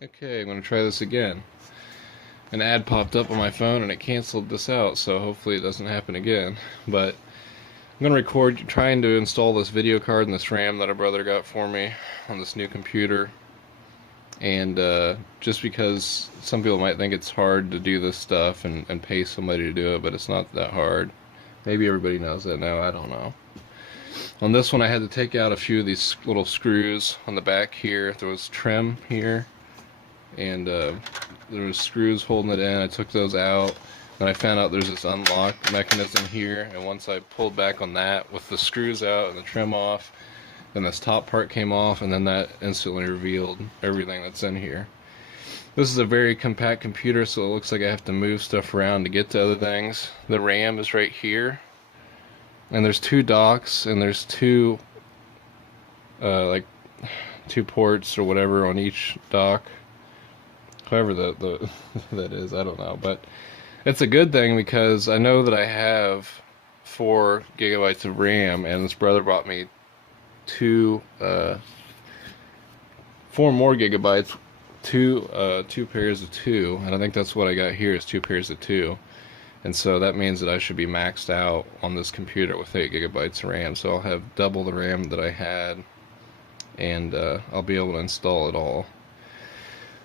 Okay, I'm going to try this again. An ad popped up on my phone and it canceled this out, so hopefully it doesn't happen again. But I'm going to record trying to install this video card and this RAM that a brother got for me on this new computer. And just because some people might think it's hard to do this stuff and pay somebody to do it, but it's not that hard. Maybe everybody knows that now, I don't know. On this one I had to take out a few of these little screws on the back here. There was trim here and there was screws holding it in. I took those out, and I found out there's this unlock mechanism here, and once I pulled back on that with the screws out and the trim off, then this top part came off, and then that instantly revealed everything that's in here. This is a very compact computer, so it looks like I have to move stuff around to get to other things. The RAM is right here, and there's two docks, and there's two like two ports or whatever on each dock. However the that is, I don't know, but it's a good thing because I know that I have 4 gigabytes of RAM, and this brother brought me 4 more gigabytes, two pairs of 2, and I think that's what I got here is 2 pairs of 2, and so that means that I should be maxed out on this computer with 8 gigabytes of RAM, so I'll have double the RAM that I had, and I'll be able to install it all.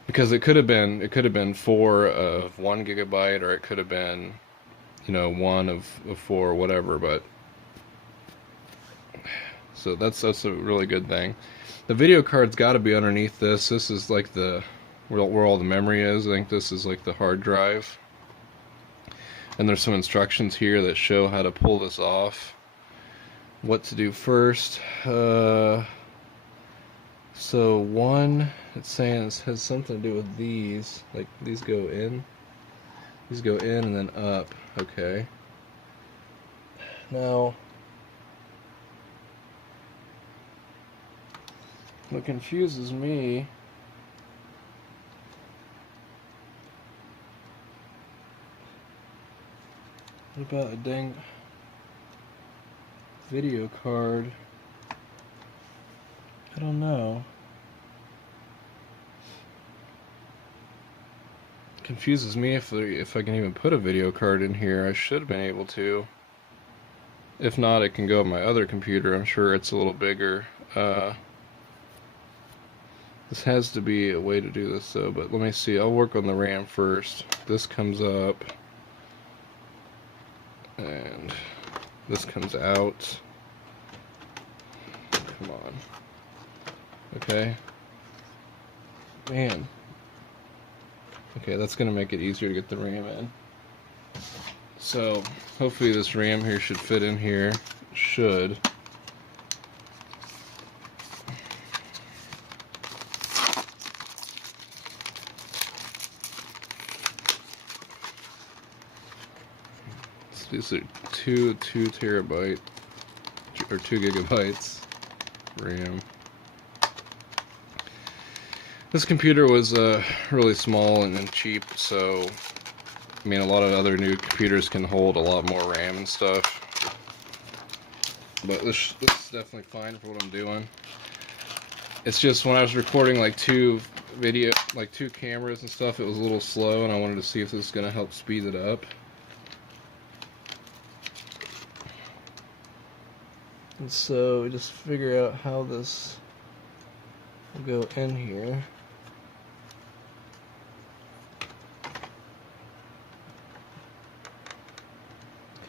Because it could have been 4 of 1 gigabyte, or it could have been, 1 of 4 or whatever. But so that's a really good thing. The video card's got to be underneath this. This is like where all the memory is. I think this is like the hard drive. And there's some instructions here that show how to pull this off. What to do first. So one, it's saying it has something to do with these. Like these go in and then up. Okay. Now, what confuses me about a dang video card, I don't know. Confuses me if I can even put a video card in here. I should have been able to. If not, it can go on my other computer. I'm sure it's a little bigger. This has to be a way to do this though, but let me see. I'll work on the RAM first. This comes up, and this comes out. Come on. Okay. Man. Okay, that's going to make it easier to get the RAM in. So, hopefully this RAM here should fit in here. It should. So these are 2 terabyte or 2 gigabytes RAM. This computer was really small and cheap, so I mean a lot of other new computers can hold a lot more RAM and stuff, but this is definitely fine for what I'm doing. It's just when I was recording like 2 cameras and stuff, it was a little slow, and I wanted to see if this is going to help speed it up. And so we just figure out how this will go in here.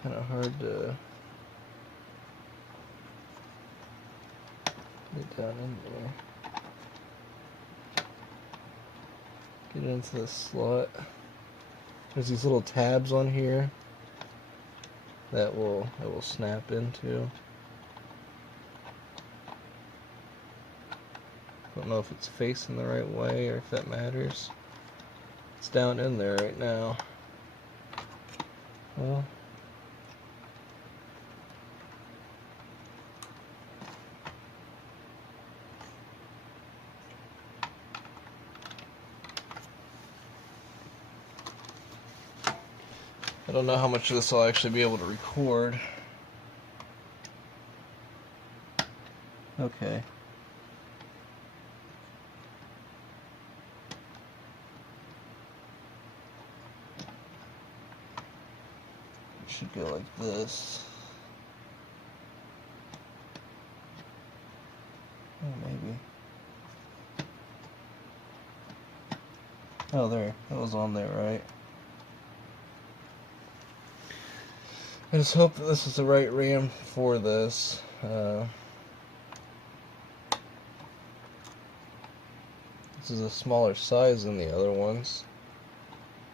Kind of hard to get down in there. Get into the slot. There's these little tabs on here that will snap into. Don't know if it's facing the right way or if that matters. It's down in there right now. Well, I don't know how much of this I'll actually be able to record. Okay. should go like this. Oh, maybe. Oh, there. That was on there, right? I just hope that this is the right RAM for this. This is a smaller size than the other ones,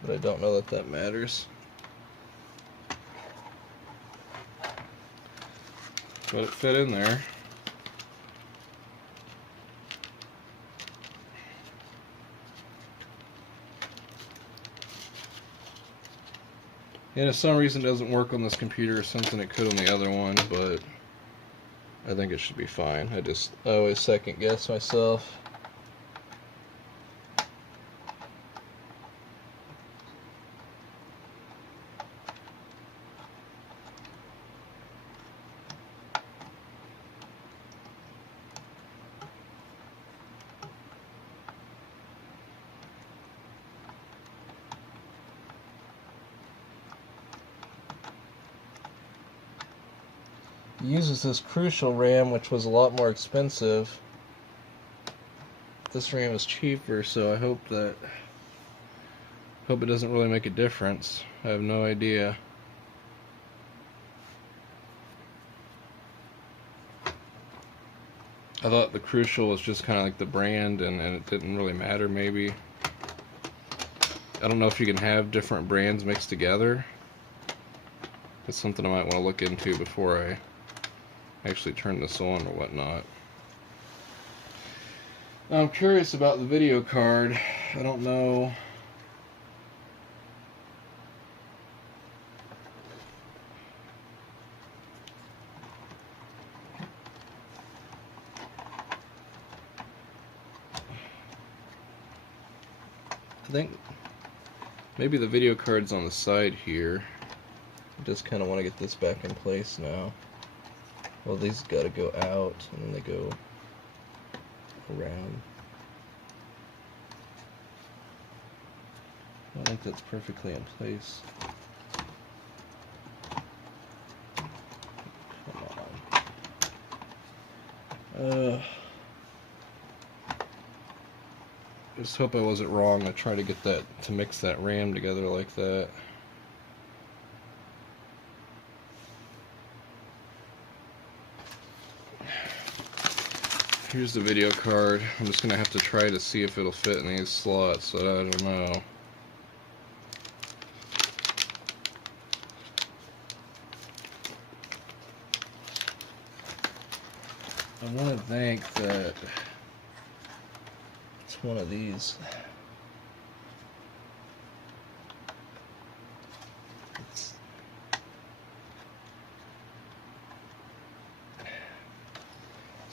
but I don't know that that matters. But it fit in there. And if some reason it doesn't work on this computer or something, it could on the other one, but I think it should be fine. I always second guess myself. It uses this Crucial RAM, which was a lot more expensive. This RAM is cheaper, so I hope it doesn't really make a difference. I have no idea. I thought the Crucial was just kind of like the brand, and it didn't really matter, maybe. I don't know if you can have different brands mixed together. It's something I might want to look into before I actually turn this on or whatnot. Now, I'm curious about the video card. I don't know. I think maybe the video card's on the side here. I just kind of want to get this back in place now. Well, these gotta go out, and then they go around. I think that's perfectly in place. Come on. Just hope I wasn't wrong. I tried to get that to mix that RAM together like that. Here's the video card. I'm just gonna have to try to see if it'll fit in these slots. I don't know. I want to think that it's one of these.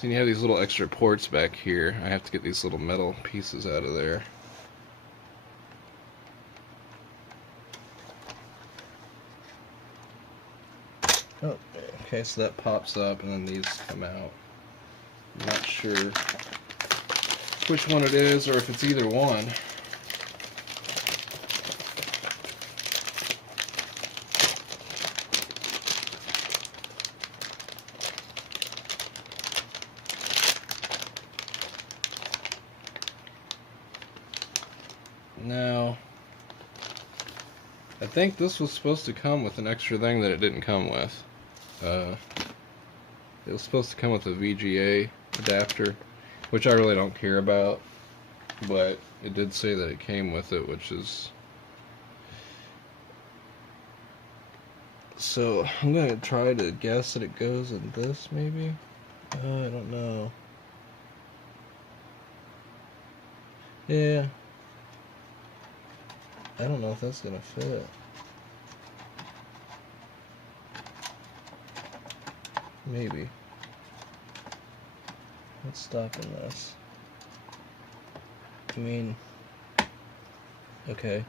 So you have these little extra ports back here. I have to get these little metal pieces out of there. Oh, okay, so that pops up and then these come out. I'm not sure which one it is or if it's either one. Now, I think this was supposed to come with an extra thing that it didn't come with. It was supposed to come with a VGA adapter, which I really don't care about, but it did say that it came with it, which is... So, I'm going to try to guess that it goes in this, maybe? I don't know. Yeah. I don't know if that's gonna fit. Maybe. What's stopping this? I mean, okay.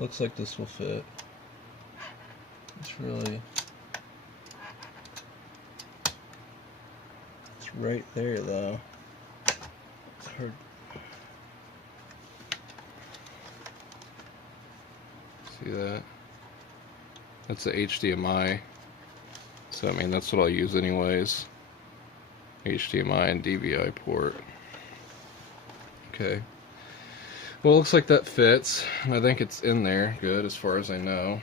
Looks like this will fit. It's really... It's right there, though. It's hard. See that? That's a HDMI. So I mean that's what I'll use anyways. HDMI and DVI port. Okay. Well, it looks like that fits. I think it's in there good as far as I know.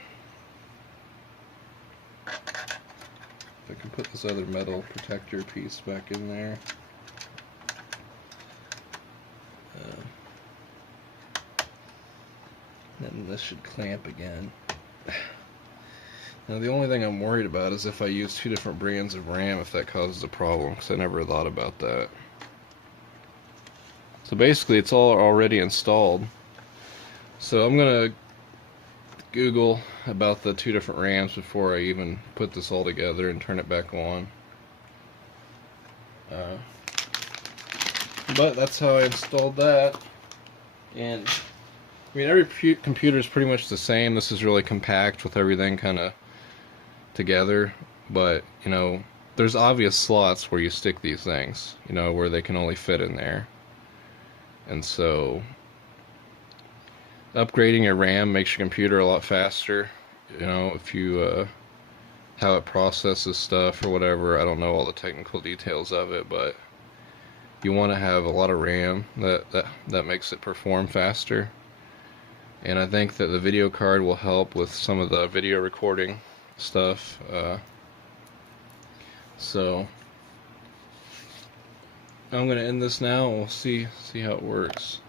If I can put this other metal protector piece back in there. Then this should clamp again. Now the only thing I'm worried about is if I use two different brands of RAM, if that causes a problem, because I never thought about that. So basically it's all already installed. So I'm gonna Google about the two different RAMs before I even put this all together and turn it back on. But that's how I installed that. And I mean, every computer is pretty much the same. This is really compact with everything kind of together, but you know, there's obvious slots where you stick these things, you know, where they can only fit in there. And so upgrading your RAM makes your computer a lot faster, you know, if you how it processes stuff or whatever. I don't know all the technical details of it, but you want to have a lot of RAM. That makes it perform faster. And I think that the video card will help with some of the video recording stuff. So I'm gonna end this now and we'll see how it works.